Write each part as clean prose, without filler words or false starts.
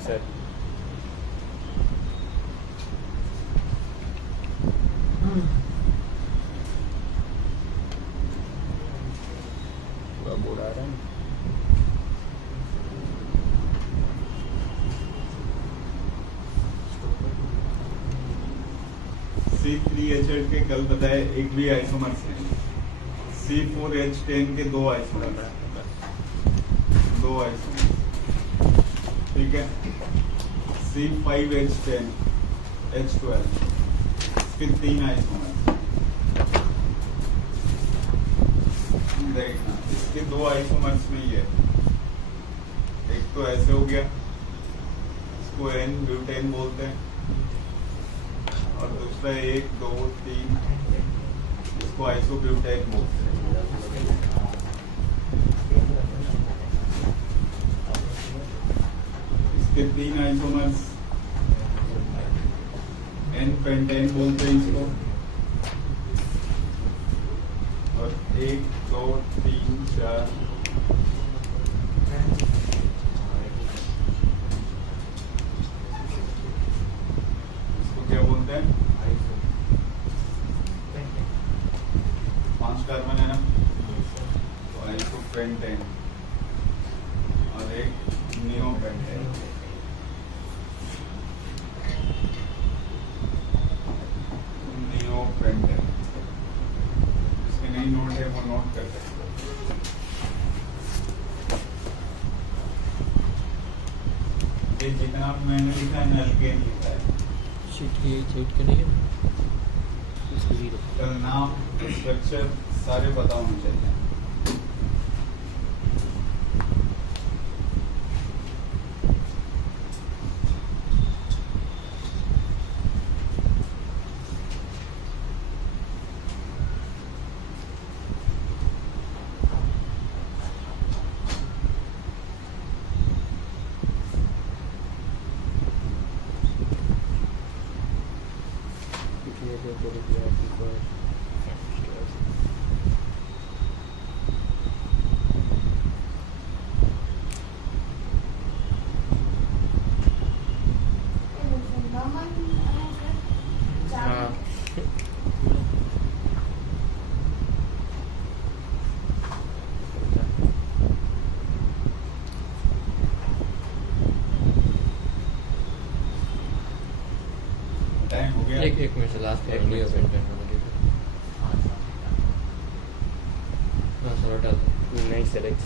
Sir board आ रहा है C3H8 के कल बताए एक भी आइसोमर्स है। C4H10 के दो आइसोमर्स है, दो आइसोमर्स, ठीक है। C5H10 H12 इसके तीन आइसोमर्स। देखना इसके दो आइसोमर्स में ही है, एक तो ऐसे हो गया, इसको N ब्यूटेन बोलते हैं, और दूसरा 1 2 3 इसको आइसोब्यूटेन बोलते हैं। इसके तीन आइसोमर्स N पेंटेन बोलते हैं इसको, और 1 2 3 4 इसको क्या बोलते हैं? 5 कार्बन है ना, तो आइसोपेंटेन, और एक नियोपेंटेन। नियोपेंटेन जिसके नहीं नोट है वो नोट कर सकते हो। ये जितना मैंने लिखा है एल्केन लिखा है, शीट की शीट के नहीं है कल नाम स्ट्रक्चर सारे पता होने चाहिए। टाइम हो गया। एक मिनट से लास्ट एक मिनट से। हाँ सर हटा दो नहीं सेलेक्ट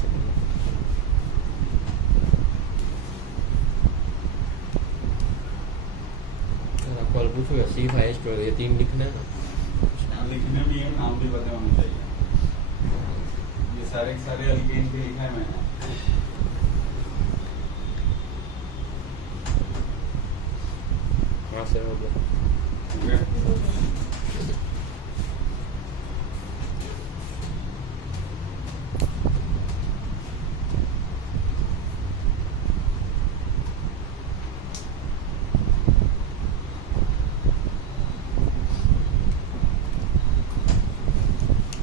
आपको और पूछूंगा C5H12 ये तीन लिखना है ना, नाम लिखने में ये नाम भी पता होना चाहिए। ये सारे के सारे अल्केन के लिखा है मैंने। हाँ सर हो गया। ठीक है?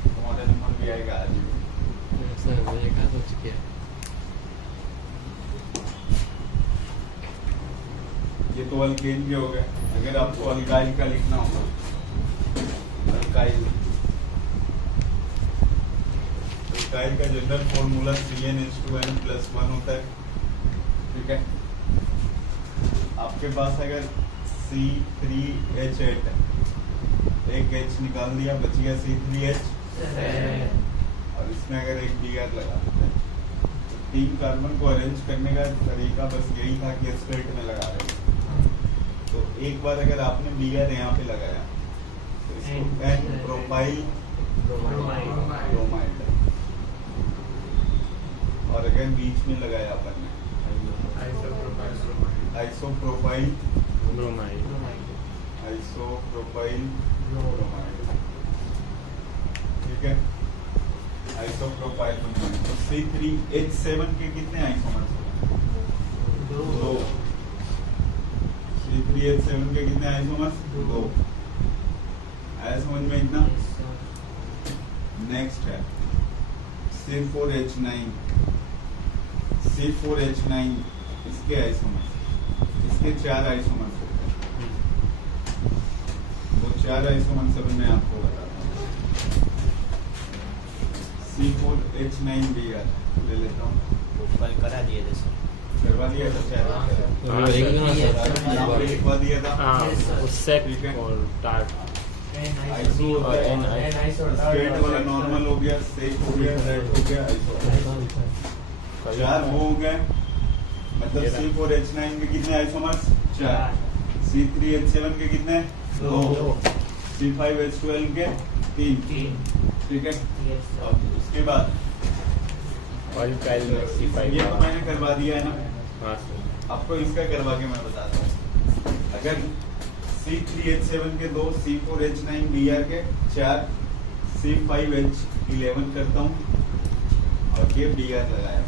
तुम्हारा नंबर भी आएगा आज। सर मुझे कहा सोच किया ये तो अल्केन के हो गए। अगर आपको अल्काइल का लिखना होगा, अल्काइल अल्काइल का जनरल फॉर्मूला CnH2n+1 होता है, ठीक है। आपके पास अगर C3H8 है, एक H निकाल दिया, बच गया C3H, और इसमें अगर एक Br लगा देते हैं, तो 3 कार्बन को अरेंज करने का तरीका बस यही था कि स्ट्रेट में लगा रहे हैं। तो एक बार अगर आपने Br यहाँ पे लगाया तो इसको N प्रोपाइल ब्रोमाइड, और अगर बीच में लगाया अपन ने आइसोप्रोपाइल ब्रोमाइड आइसोप्रोपाइल ब्रोमाइड, ठीक है। Isopropyl bromide. तो C3H7 के कितने आइसोमर्स हैं? 2। C3H7 के कितने आइसोमर्स? 2। आया समझ में इतना? नेक्स्ट है C4H9 इसके आइसोमर्स उसके 4 आइसोमर्स होते हैं। वो 4 आइसोमर्स अभी मैं आपको बताता हूँ। C4H9Br ले लेता हूँ। कल करा दिए थे सर। करवा दिया था शायद। हाँ, एक दिन में सर। लिखवा दिया था। उससे ठीक है। और टार्ट आइसो और एन स्ट्रेट वाला नॉर्मल हो गया, सेक हो गया, रेड हो गया, आइसो। 4 वो हो गए, मतलब C4H9 के कितने आइसोमर्स? 4। C3H7 के कितने? 2। C5H12 के 3। ठीक है। अब उसके बाद ऑल्काइल ये तो मैंने करवा दिया है ना। हाँ सर। आपको इसका करवा के मैं बताता हूँ। अगर C3H7 के 2, C4H9Br के 4, C5H11 करता हूँ और ये Br लगाया।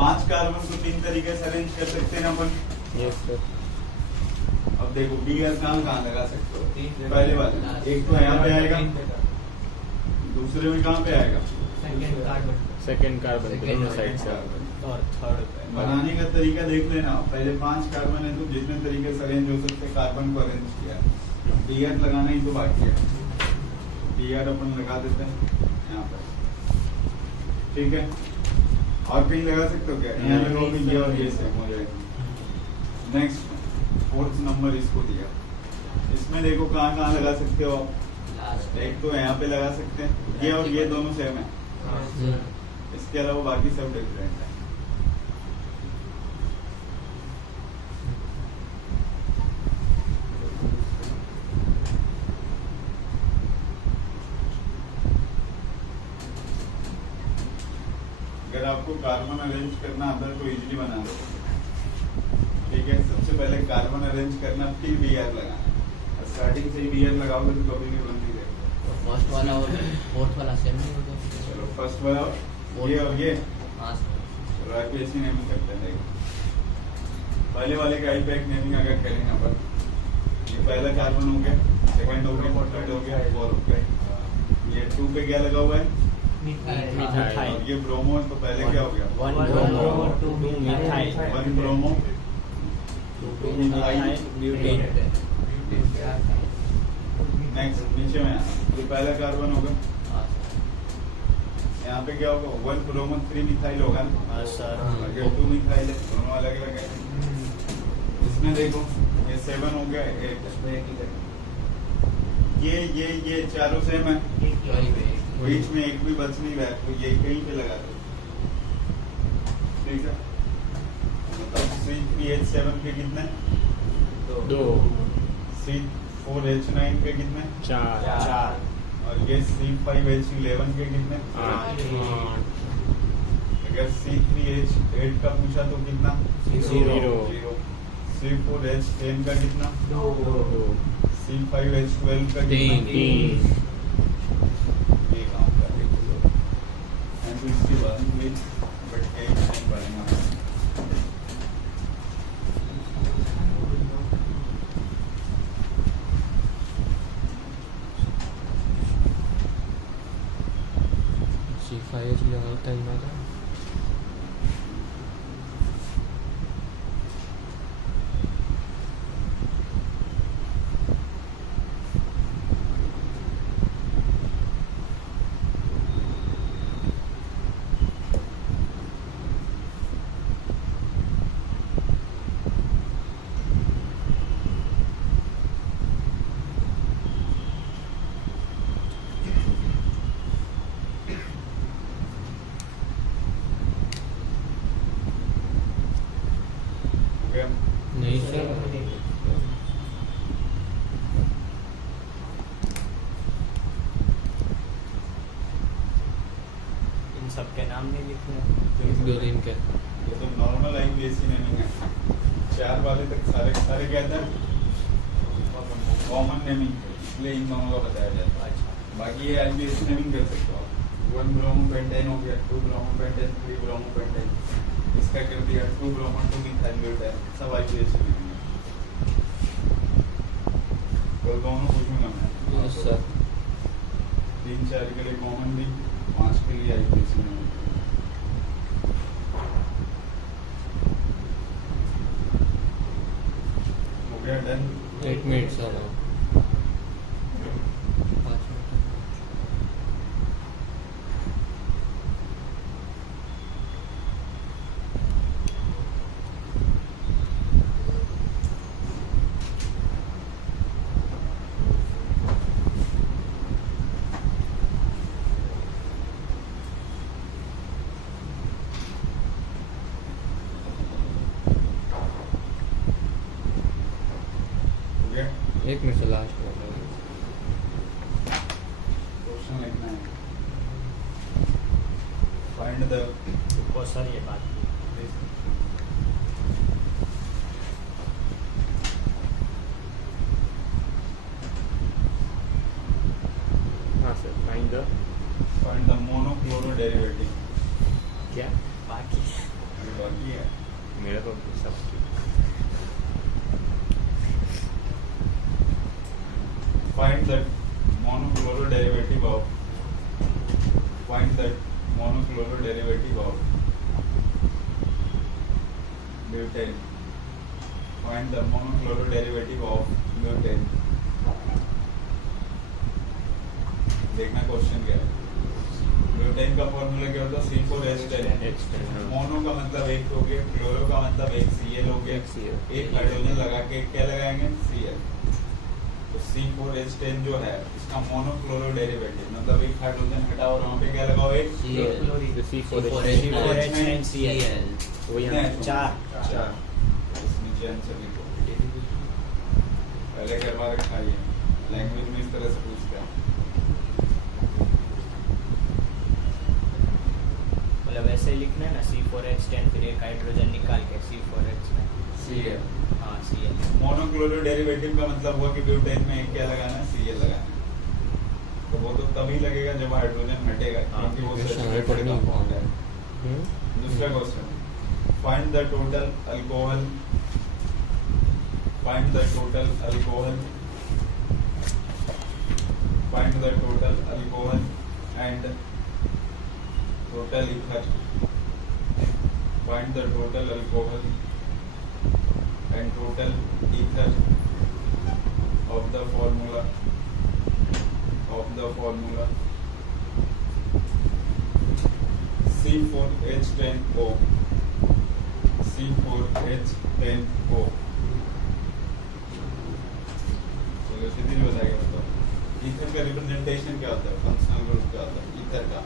5 कार्बन को 3 तरीके से अरेंज कर सकते हैं ना अपन। Yes sir. अब देखो Br कहाँ लगा सकते हो? पहले वाले एक तो यहाँ पे आएगा, दूसरे में कहाँ पे आएगा? सेकेंड कार्बन दोनों साइड से और थर्ड बनाने का तरीका देख लेना। पहले 5 कार्बन है तो जितने तरीके से अरेंज हो सकते कार्बन को अरेंज किया। Br लगाना ही तो बाकी है। Br अपन लगा देते हैं यहाँ पर। ठीक है। और कहीं लगा सकते हो क्या? यहाँ लगाओगे ये और ये सेम हो जाएगा। नेक्स्ट 4th नंबर इसको दिया। इसमें देखो कहाँ लगा सकते हो आप? एक तो यहाँ पे लगा सकते हैं, ये और ये दोनों सेम है। इसके अलावा बाकी सब डिफरेंट है। अगर आपको कार्बन अरेंज करना आता है तो इजीली बना दो। ठीक है। सबसे पहले कार्बन अरेंज करना, फिर Br लगाना। स्टार्टिंग से ही Br लगाओगे तो कभी नहीं बनती रहेगी। फर्स्ट वाला और फोर्थ वाला सेम नहीं होगा? चलो फर्स्ट वाला ये और ये हाँ चलो IPSC नेमिंग करते हैं। पहले वाले का आईपैक नेमिंग अगर करेंगे अपन, ये पहला कार्बन हो गया, सेकंड हो गया, थर्ड हो गया, 4 हो गया। ये 2 पे क्या लगा हुआ है? मिथाइल। और ये ब्रोमो है तो पहले क्या हो गया? 1 bromo 2 methyl 1 bromo 2 methyl butane. Next नीचे में जो पहला कार्बन होगा यहाँ पे क्या होगा? 1 ब्रोमो 3 मिथाइल होगा ना। हाँ सर। अगर 2 मिथाइल है दोनों अलग अलग है। इसमें देखो ये 7 हो गया, 8 ये चारों सेम है। बीच में एक भी बच नहीं रहा है तो ये कहीं पे लगा दो। ठीक है। मतलब C3H7 के कितने? 2 C4H9 के कितने? 4 और ये C5H11 के कितने? 8 अगर C3H8 का पूछा तो कितना? 0 C4H10 का कितना? 2 C5H12 का कितना? 3 ये काम कर रहे थे लोग। And तो इसके बाद में बट कहीं नहीं पढ़ेंगे। C5H लगाता है ना। नहीं सर। इन सब के नाम नहीं लिखने। ब्यूरीन के ये तो नॉर्मल IPSC नेमिंग है। 4 वाले तक सारे क्या था? कॉमन नेमिंग, इसलिए इन दोनों का बताया जाता है। बाकी ये IPSC नेमिंग कर सकते हो आप। 1 ब्रोमो पेंटेन हो गया, 2 ब्रोमो पेंटेन, 3 ब्रोमो पेंटेन। इसका कर दिया 2 ब्रोमो 2 मिथाइल ब्यूटेन। सब IPSC नेमिंग है। तो दोनों पूछूंगा मैं। Yes sir. 3-4 के लिए कॉमन भी, 5 के लिए IPSC नेमिंग। गया डन। 8 मिनट्स आना 5 मिनट हो गया। 1 मिनट से लास्ट में क्वेश्चन लिखना है। फाइंड द रुको सर ये बात हाँ sir find the monochloro derivative. क्या बाकी बाकी है। मेरा तो सब Find the monochloro derivative of butane. Find the monochloro derivative of butane. देखना क्वेश्चन क्या है। ब्यूटेन का फॉर्मूला क्या होता है? C4H10। H10, हाँ। मोनो का मतलब एक हो गया, क्लोरो का मतलब एक Cl हो गया, एक Cl। एक हाइड्रोजन लगा के क्या लगाएंगे? Cl। तो C4H10 जो है इसका मोनोक्लोरो डेरिवेटिव मतलब एक हाइड्रोजन हटाओ और वहाँ पे क्या लगाओ? एक Cl The C4H10 C4H9Cl वो यहाँ चार चार। इस नीचे आंसर लिखो। पहले करवा रखा है, लैंग्वेज में इस तरह से पूछते हैं। मतलब ऐसे ही लिखना है ना C4H10 फिर एक हाइड्रोजन निकाल के C4H9 Cl। हाँ Cl मोनोक्लोरो डेरिवेटिव का मतलब हुआ कि ब्यूटेन में एक क्या लगाना है? Cl लगाना है। तो वो तो तभी लगेगा जब हाइड्रोजन हटेगा, क्योंकि वो सैचुरेटेड कंपाउंड है। दूसरा question, find the total alcohol find the total alcohol and total ether. Find the total alcohol and total ether of the formula C4H10O। C4H10O। चलो सीधी बताइए, बताओ ईथर का रिप्रेजेंटेशन क्या होता है? फंक्शनल ग्रुप क्या होता है ईथर का?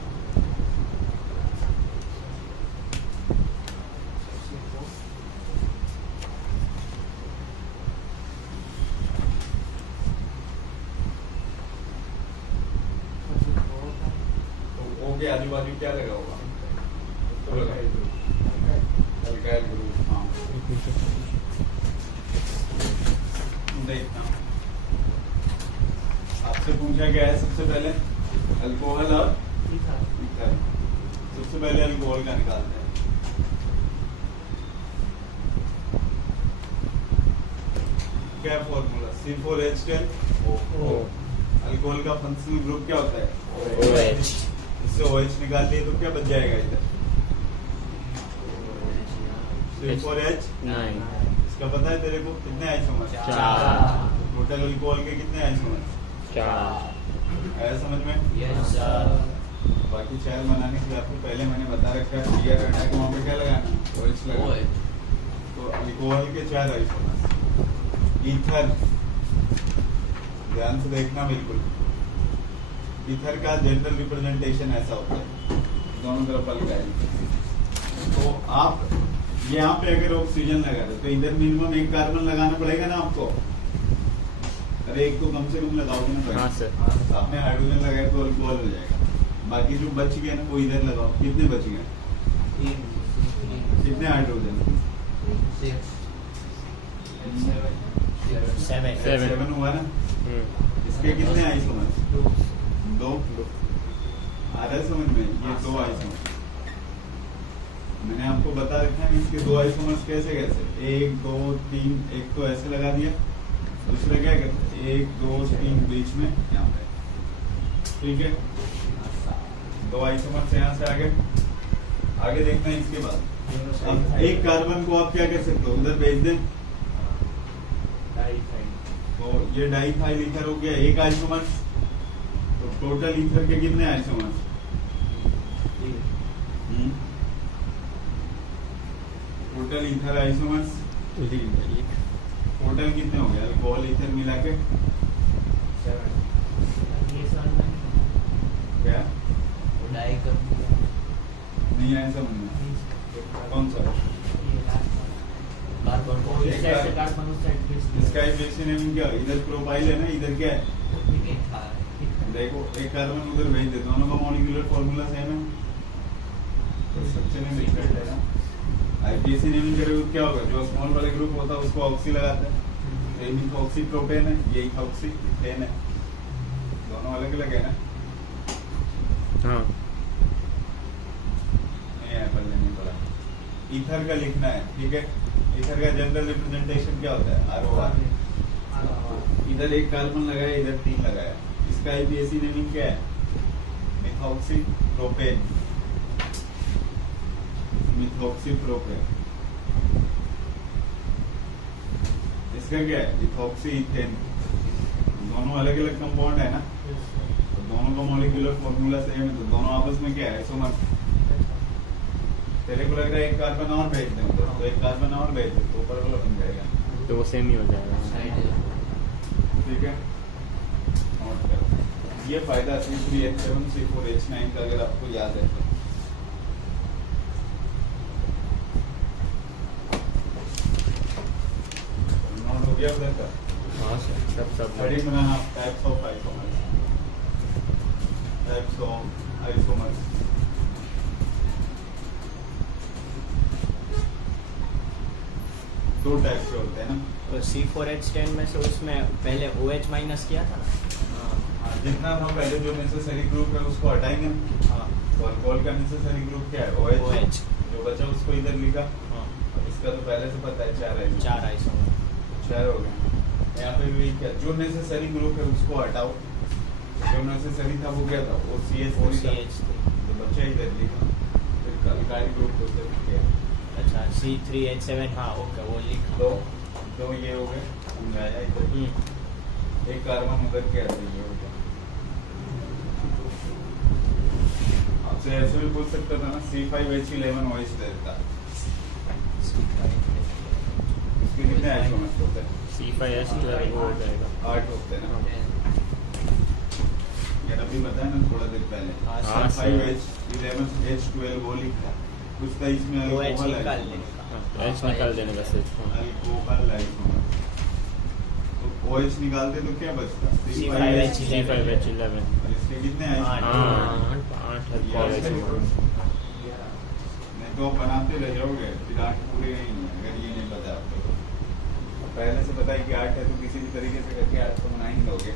के आजू बाजू क्या लगा होगा? Alkyl group. हाँ देखना, आपसे पूछा गया है सबसे पहले अल्कोहल और ईथर। सबसे पहले अल्कोहल का निकालते हैं। क्या फॉर्मूला? C4H10O। अल्कोहल का फंक्शनल ग्रुप क्या होता है? OH। इससे OH निकाल लिए तो क्या बच जाएगा इधर? C4H9। इसका पता है तेरे को कितने आइसोमर? 4। टोटल अल्कोहल के कितने आइसोमर? 4। आया समझ में? Yes sir. बाकी चार बनाने के लिए आपको पहले मैंने बता रखा है, क्लियर करना है कि वहाँ पे क्या लगाना है? OH लगाना है। तो अल्कोहल के 4 आइसोमर। ईथर, ध्यान से देखना बिल्कुल। ईथर का जनरल रिप्रेजेंटेशन ऐसा होता है, दोनों तरफ अल्काइल। तो आप यहाँ पे अगर ऑक्सीजन लगा दो तो इधर मिनिमम एक कार्बन लगाना पड़ेगा ना आपको? अरे एक तो कम से कम लगाओगे ना भाई। हाँ सर। आपने हाइड्रोजन लगाया तो अल्कोहल हो जाएगा। बाकी जो बच गया ना वो इधर लगाओ। कितने बच गए? कितने हाइड्रोजन? 7 हुआ ना? इसके कितने आइसोमर? 2। आ रहा है समझ में? ये 2 आइसोमर मैंने आपको बता रखा है। इसके 2 आइसोमर्स कैसे कैसे? 1 2 3। एक तो ऐसे लगा दिया, दूसरा क्या करते? 1 2 3 बीच में यहाँ पे। ठीक है, 2 आइसोमर से यहाँ से आगे देखना है। इसके बाद अब एक कार्बन को आप क्या कर सकते हो? उधर भेज दें, तो ये डाइथाइल ईथर हो गया एक आइसोमर्स। तो टोटल ईथर के कितने isomers? Total ether isomers total कितने हो गए अल्कोहल ईथर मिला के? क्या नहीं आया समझ में? कौन सा? इसका इक्वेशन क्या इधर प्रोफाइल है ना, इधर क्या है? देखो एक कार्बन उधर भेज दे, दोनों का मॉलिक्यूलर फॉर्मूला सेम है तो स्ट्रक्चर में डिफरेंट है ना। आईपीएसी नेमिंग करें तो क्या होगा? जो स्मॉल वाले ग्रुप होता है उसको ऑक्सी लगाते हैं, ये मिथॉक्सी प्रोपेन है, ये इथॉक्सी इथेन है, दोनों अलग अलग है ना। हाँ नहीं है पहले नहीं पड़ा। ईथर का लिखना है, ठीक है। ईथर का जनरल रिप्रेजेंटेशन क्या होता है? आरओआर। इधर एक कार्बन लगाया, इधर 3 लगाया, इसका आईपीएसी नेमिंग क्या है? Methoxy propane, methoxy propane. इसका क्या है? Ethoxy ethane. दोनों अलग अलग कंपाउंड है ना, तो दोनों का मॉलिक्यूलर फॉर्मूला सेम है, तो दोनों आपस में क्या है? आइसोमर। तेरे को लग रहा है एक कार्बन और भेज दें उधर, तो एक कार्बन और भेज दे तो ऊपर वाला बन जाएगा, तो वो सेम ही हो जाएगा। ठीक है। नोट करो, ये फायदा C3H7 C4H9 का अगर आपको याद है तो। नोट हो गया उधर का? हाँ सर सब heading banana, types of isomers, types of isomers. दो टाइप के होते हैं ना, तो C4H10 में से उसमें पहले OH माइनस किया था ना। जितना हम पहले जो नेसेसरी ग्रुप है उसको हटाएंगे, हाँ और कॉल का नेसेसरी ग्रुप क्या है? OH। जो बचा उसको इधर लिखा, हाँ और इसका तो पहले से पता है 4 है, 4 आइसोमर। 4 हो गए। यहाँ पे भी क्या, जो नेसेसरी ग्रुप है उसको हटाओ, जो नेसेसरी था वो क्या था? वो CH3 था, तो बच्चा इधर लिखा, फिर कलकारी ग्रुप को उधर लिखा। अच्छा C3H7 हाँ ओके वो लिखा। तो ये हो गए, समझाया इधर। एक कार्बन उधर क्या है? ये हो गया। आपसे ऐसे भी पूछ सकता था ना, C5H11OH देता, इसके कितने आइसोमर्स होते हैं? C5H12 वो हो जाएगा। 8 होते हैं ना। ये अभी बताया ना थोड़ा देर पहले, हाँ, C5H11H12 वो लिखा, कुछ था इसमें OH अल्कोहल निकाल है, देने का। H निकाल देने का सिर्फ। Alcohol isomer. तो OH निकालते तो क्या बचता? C5H11 और इसके कितने आइसोमर? 8 alcohol isomer. नहीं तो आप बनाते रह जाओगे, फिर 8 पूरे नहीं होंगे अगर ये नहीं पता आपको। तो पहले से पता है कि 8 है तो किसी भी तरीके से करके 8 तो बना ही लोगे।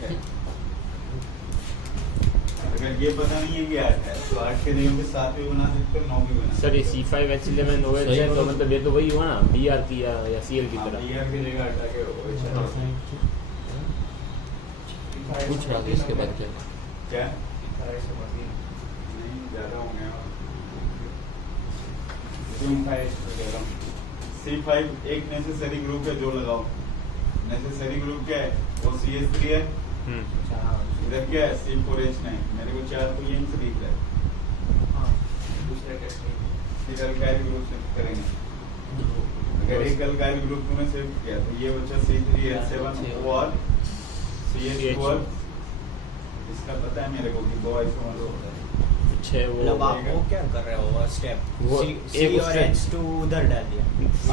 अगर ये पता नहीं है कि 8 है तो 8 के नहीं होंगे, 7 भी बना सकते हो, 9 भी बना सकते सर ये C5H11OH है तो मतलब ये तो वही हुआ ना Br की या Cl की हो। तरह। BR की जगह हटा के OH हटा दो। पूछ रहा था इसके बाद क्या? क्या? नहीं ज्यादा होंगे और C5 एक नेसेसरी ग्रुप है जो लगाओ। नेसेसरी ग्रुप क्या है? वो CH3 है, इधर क्या है? C4H9। मेरे को 4 तो यहीं से दिख रहा है। फिर अल्काइल ग्रुप से करेंगे। अगर एक अल्काइल ग्रुप तूने सेव किया तो ये बचा C3H7 और CH2 और इसका पता है मेरे को कि 2 आइसोमर होता है। अच्छा वो मतलब आप वो क्या कर रहे हो स्टेप? वो C एक और step- H2 उधर डाल दिया।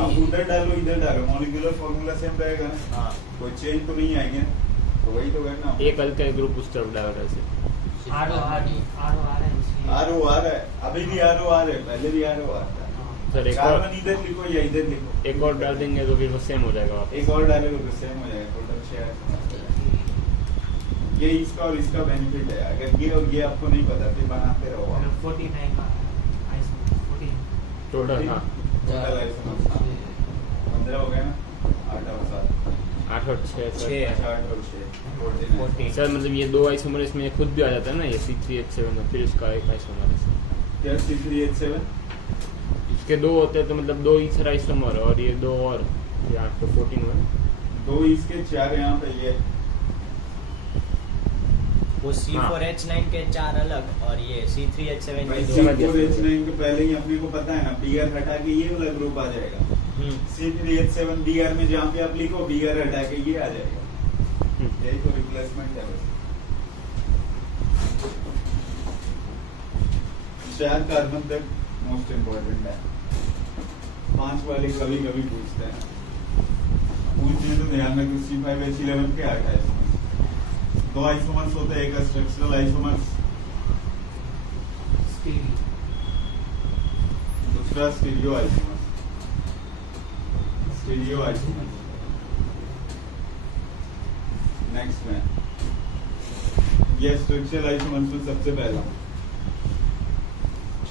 आप उधर डालो इधर डालो, मॉलिक्यूलर फॉर्मूला सेम रहेगा ना, हाँ कोई चेंज तो नहीं आएगी ना, तो वही तो करना। एक अल्काइल ग्रुप उस तरफ डाल रहा है सिर्फ। ROR है, अभी भी ROR है, पहले भी ROR था। सर एक और कार्बन इधर लिखो या इधर लिखो, एक और डाल देंगे तो फिर वो सेम हो जाएगा वापस। एक और डालोगे तो सेम हो जाएगा। Total 6 isomer. ये इसका और इसका बेनिफिट है, अगर ये और ये आपको नहीं पता फिर बनाते रहो आप। टोटल हाँ टोटल आइसोमर 15 हो गए ना, 8 और 7 8 और 6 छः। 8 और 6 14। सर मतलब ये 2 आइसोमर इसमें खुद भी आ जाता है ना ये C3H7 में, फिर इसका एक आइसोमर है। क्या C3H7 इसके 2 होते हैं तो मतलब 2 ईथर आइसोमर और ये 2 और ये 8 तो 14 हुआ ना। दो इसके चार यहाँ पे ये वो C4H9 के 4 अलग और ये C3H7 के समझ 2। गया। C4H9 के पहले ही अपने को पता है ना, Br हटा के ये वाला ग्रुप आ जाएगा। C3H7 Br में जहाँ पे आप लिखो Br हटा के ये आ जाएगा। यही तो रिप्लेसमेंट है बस। 4 कार्बन तक मोस्ट इम्पोर्टेंट है। 5 वाले कभी कभी पूछते हैं, पूछने तो ध्यान रखो। C5H11 क्या है इसमें? 2 आइसोमर्स होते हैं, एक स्ट्रक्चरल आइसोमर्स, दूसरा stereo isomers. Stereo isomers next में ये स्ट्रक्चरल आइसोमर्स में सबसे पहला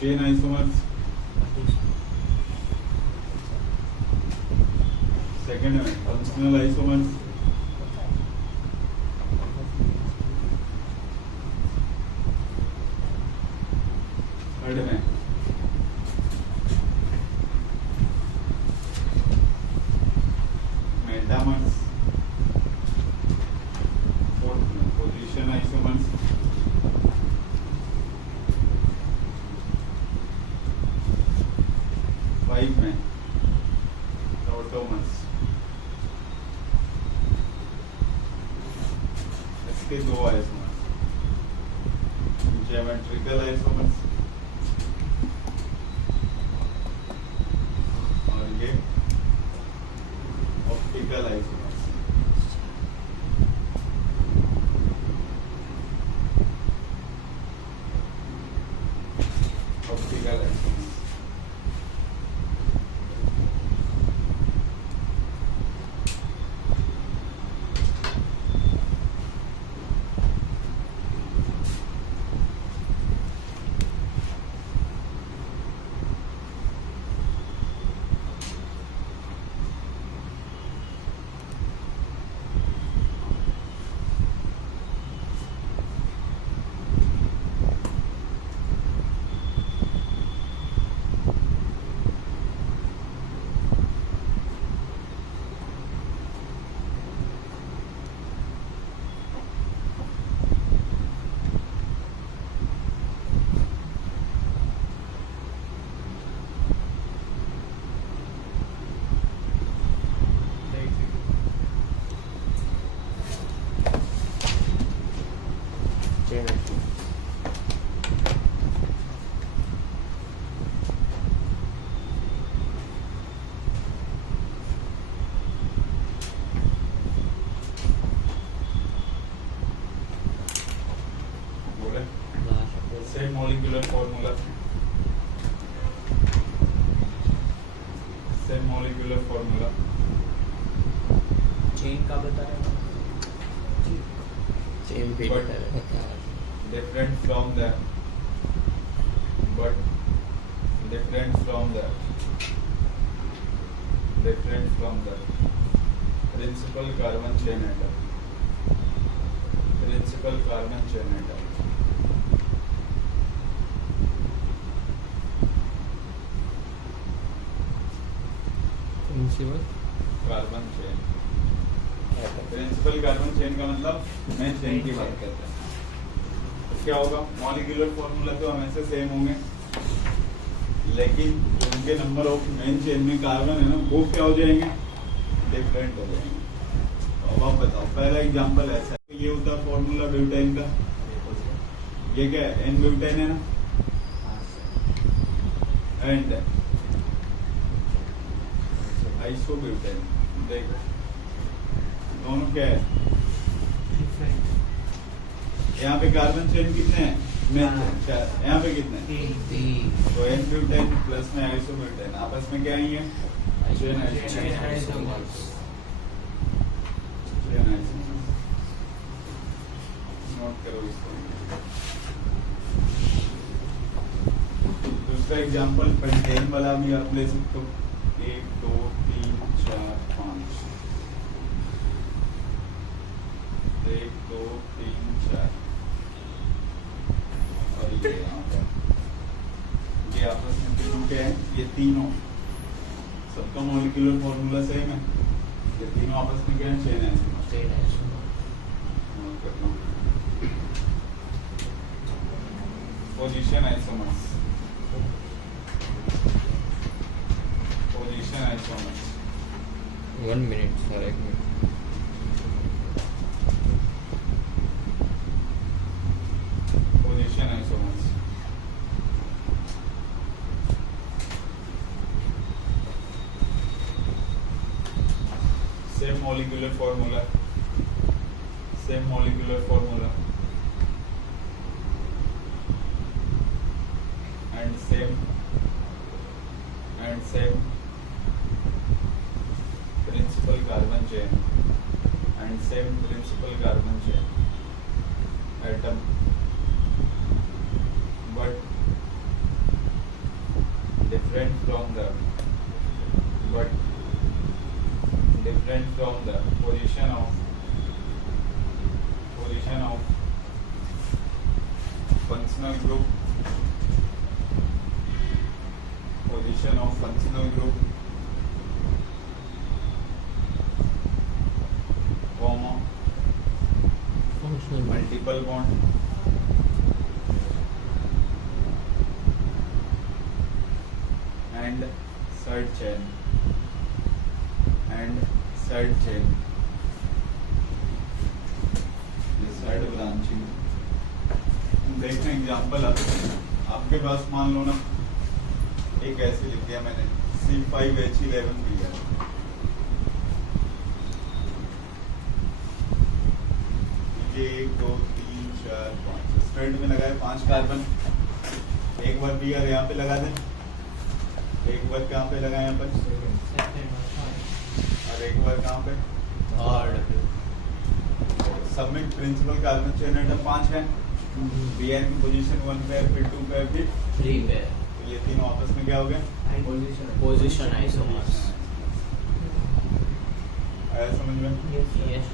चेन आइसोमर्स, सेकंड में फंक्शनल आइसोमर्स, थर्ड में मेटामर्स, फोर्थ में पोजीशन आइसोमर्स, फाइव में टॉटोमर्स। इसके 2 आइसोमर्स, ज्योमेट्रिकल आइसोमर्स और ये optical isomers. Optical isomers chain है। बोले same molecular formula, same molecular formula. Chain का बता रहे हो? चेन भी But- different from that, but different from that, different from that. Principal carbon chain atom, principal carbon chain atom. Carbon chain, principal carbon chain का मतलब main chain की बात करते हैं। तो क्या होगा, मॉलिक्यूलर फॉर्मूला तो हमेशा सेम होंगे, लेकिन जो उनके नंबर ऑफ मेन चेन में कार्बन है ना, वो क्या हो जाएंगे, डिफरेंट हो जाएंगे। तो अब आप बताओ, पहला एग्जांपल ऐसा है, ये होता है फॉर्मूला ब्यूटेन का, ये क्या है, एन ब्यूटेन है ना, एंड आइसोब्यूटेन। देखो दोनों क्या है, यहाँ पे कार्बन चेन कितने हैं, यहाँ पे कितने हैं, तो एन ब्यूटेन प्लस में आइसोब्यूटेन आपस में क्या ही है, चेन आइसोमर्स। नोट करो इसको। दूसरा एग्जांपल पेंटेन वाला भी आप ले सकते हो, 1 2 3 4 5, 1 2 3 4, और ये यहाँ पर ये आपस में तीनों क्या है, ये तीनों सबका मॉलिक्यूलर फॉर्मूला सेम है, ये तीनों आपस में क्या है? Chain isomers. Chain isomer. Note कर लो। Position isomers. Position isomers. 1 minute sir, 1 minute. Position isomers. Same molecular formula. Same molecular formula. And same principal carbon chain. And same principal carbon chain. Atom. But different from the position of functional group. Position of functional group, comma, Functional. multiple bond, and side chain. Side branching. देखना example आपके पास मान लो ना, एक ऐसे लिख दिया मैंने C5H11 दिया। ये 1 2 3 4 5 स्ट्रेट में लगाए 5 कार्बन। एक बार दिया यहाँ पे लगा दें, एक बार कहाँ पे लगाए यहाँ पर, और एक बार कहाँ पे, Third. Submit principal carbon chain atom 5 है। Bn की पोजीशन 1 पेयर, फिर 2 पेयर, फिर 3 pair. तो ये तीनों आपस में क्या हो गए? Position isomers. आया समझ में? Yes.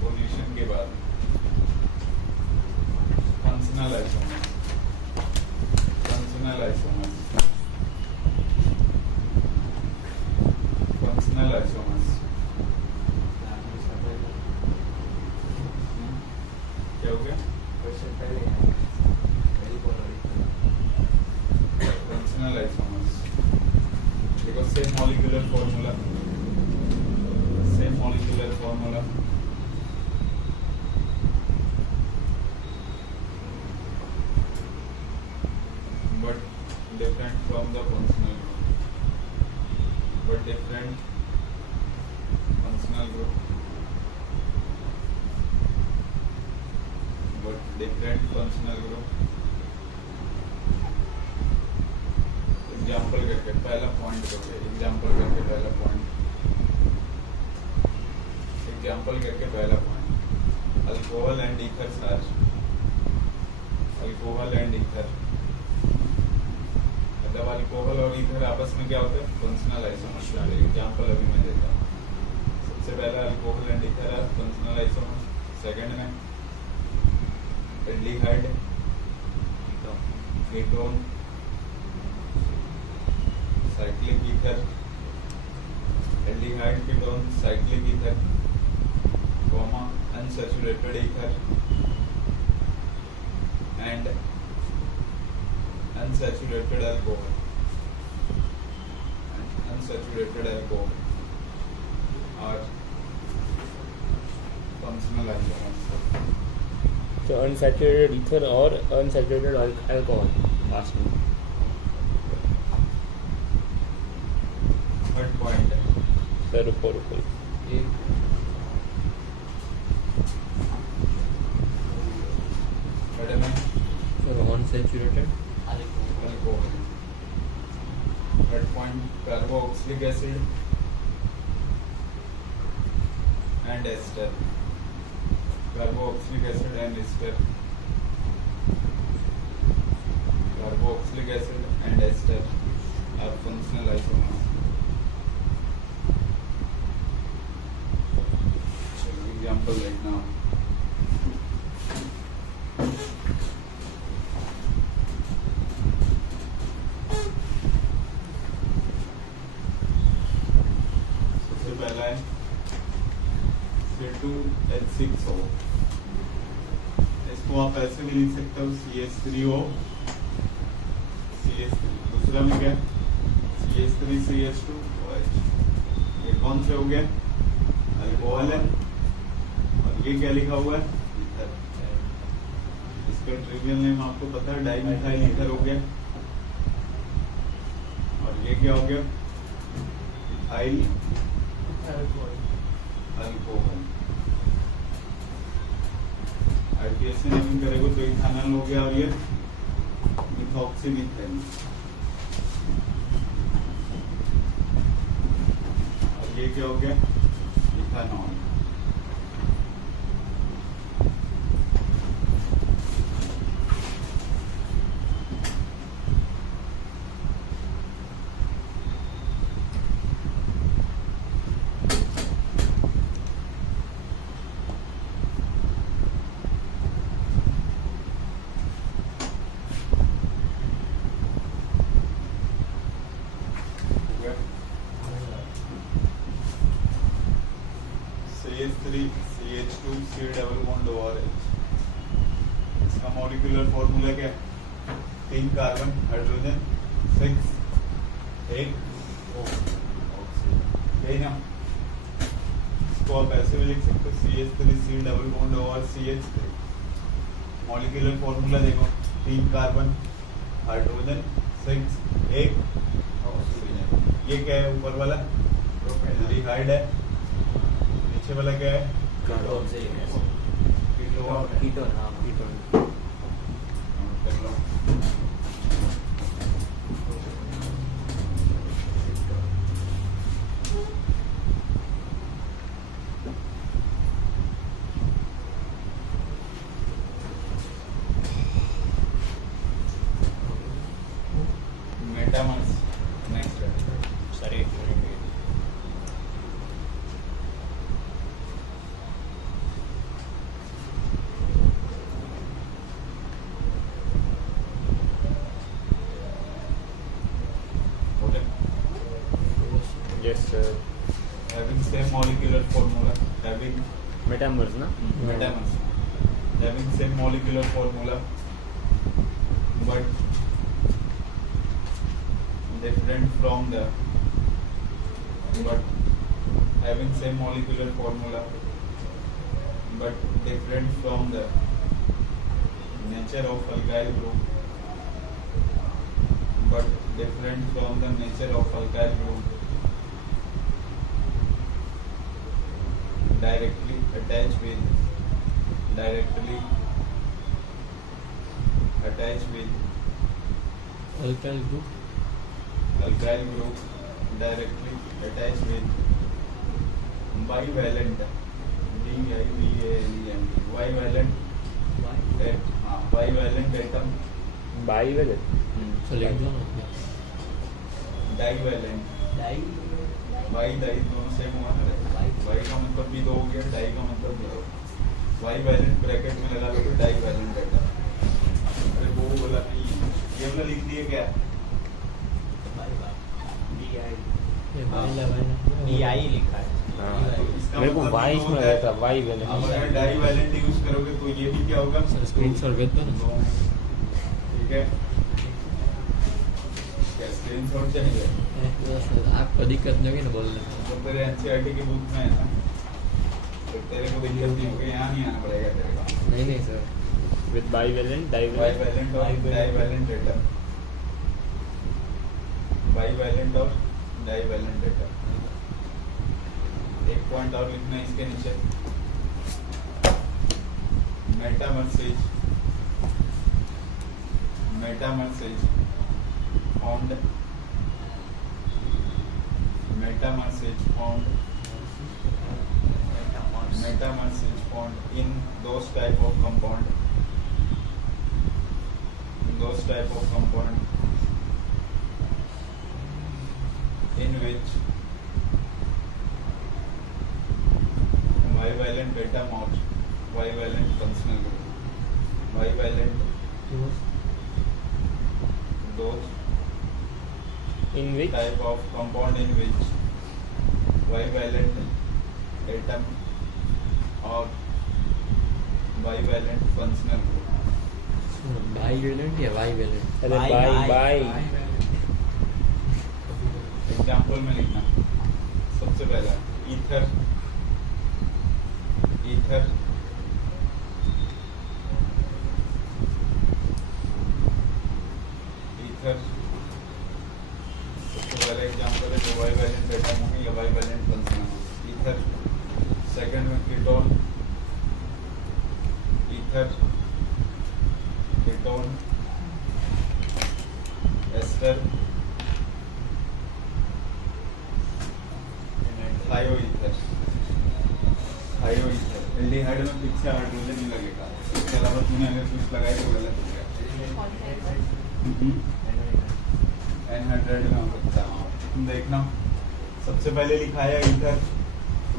पोजीशन के बाद functional isomers. Functional isomers. Functional isomers क्या हो गया? फंक्शनल आइसोमर्स देखो, same molecular formula, same molecular formula, but different from the functional group, but different functional group, but different functional group। Example करके पहला point करोगे, example करके पहला point, example करके पहला point, alcohol and ether charge, alcohol and ether, मतलब alcohol और ether आपस में क्या होता है? Functional isomers. एग्जाम्पल अभी मैं देता हूँ। सबसे पहला अल्कोहल एंड ईथर है फंक्शनल आइसोमर्स। सेकंड में aldehyde, ketone, cyclic ether, aldehyde, ketone, cyclic ether, comma, unsaturated ether and unsaturated alcohol, unsaturated alcohol are functional isomers। तो अनसैचुरेटेड ईथर और अनसैचुरेटेड अल्कोहल लास्ट में। थर्ड पॉइंट है, sir रुको रुको, third में sir unsaturated. alcohol। Third point carboxylic acid and ester, carboxylic acid and ester, carboxylic acid and ester are functional isomers. Example देखना। इसको आप ऐसे भी लिख सकते हो CH3O CH3। दूसरा में क्या CH3CH2OH। ये कौन से हो गया अल्कोहल है। और ये क्या लिखा हुआ है ईथर। इसका ट्रिवियल नेम आपको पता है डाइमिथाइल ईथर हो गया। और ये क्या हो गया इथाइल अल्कोहल। आईपीएस से नेमिंग करेगा तो इथानल हो गया और ये मिथॉक्सीमीथेन। और ये क्या हो गया ethanol. CH3CH2 C double bond ORH। इसका मॉलिक्यूलर फॉर्मूला क्या है 3 कार्बन हाइड्रोजन 6 एक ऑक्सीजन। यही ना। इसको आप ऐसे भी लिख सकते हो CH3 C double bond OR CH3। Molecular formula देखो 3 कार्बन हाइड्रोजन 6 एक ऑक्सीजन। ये क्या है ऊपर वाला एल्डिहाइड है। नीचे वाला क्या है कार्बोक्सिलिक एसिड कीटोन। कीटोन। हाँ कीटोन। कर लो। मेटामर्स नेक्स्ट सर एक minute yes sir. having same molecular formula, having metamers ना metamers, having same molecular formula, but different from the, but having same molecular formula, but different from the nature of alkyl group, but different from the nature of alkyl group. Directly attached with alkyl group alkyl group directly attached with bivalent bivalent bivalent atom by वाले चल लिख दो ना divalent die by die दोनों same हुआ ना by का मतलब भी दो हो गया डाई का मतलब भी दो बाईवैलेंट ब्रैकेट में लगा लो तो डाईवैलेंट एटम। अरे वो बोला नहीं ये वाला लिख दिया क्या ये बाइला बाइला DI लिखा है। हाँ। तो इसका मेरे को मतलब वाई ये इसमें होता आया है, था वाई वाले अब अगर डाईवैलेंट यूज करोगे तो ये भी क्या होगा सर स्क्रीनशॉट भेज दो ना ठीक है क्या स्क्रीनशॉट चाहिए सर आपको दिक्कत नहीं होगी ना बोलने में तो तेरे एनसीईआरटी की बुक में है ना तो तेरे को दिक्कत नहीं होगी यहाँ नहीं आना पड़ेगा तेरे को नहीं नहीं sir with bivalent di bivalent और डाईवैलेंट एटम बाईवैलेंट और डाईवैलेंट एटम। एक पॉइंट और लिखना है इसके नीचे metamers found metamers found in those type of compound in which bivalent atom or bivalent functional group, bivalent those in which type of compound in which bivalent atom or bivalent functional group bivalent या bivalent? अरे Bye, bye bye. By example में लिखना सबसे पहला ether ether ether सबसे पहला example है जो बाइवेलेंट एटम होंगे या बाइवेलेंट फंक्शन होंगे ईथर सेकंड में ketone ether ketone ester thioether thioether aldehyde में पीछे हाइड्रोजन नहीं लगेगा इसके अलावा तूने अगर कुछ लगाई तो गलत हो गया एनहाइड्राइड में हो सकता है तुम देखना सबसे पहले लिखाया ईथर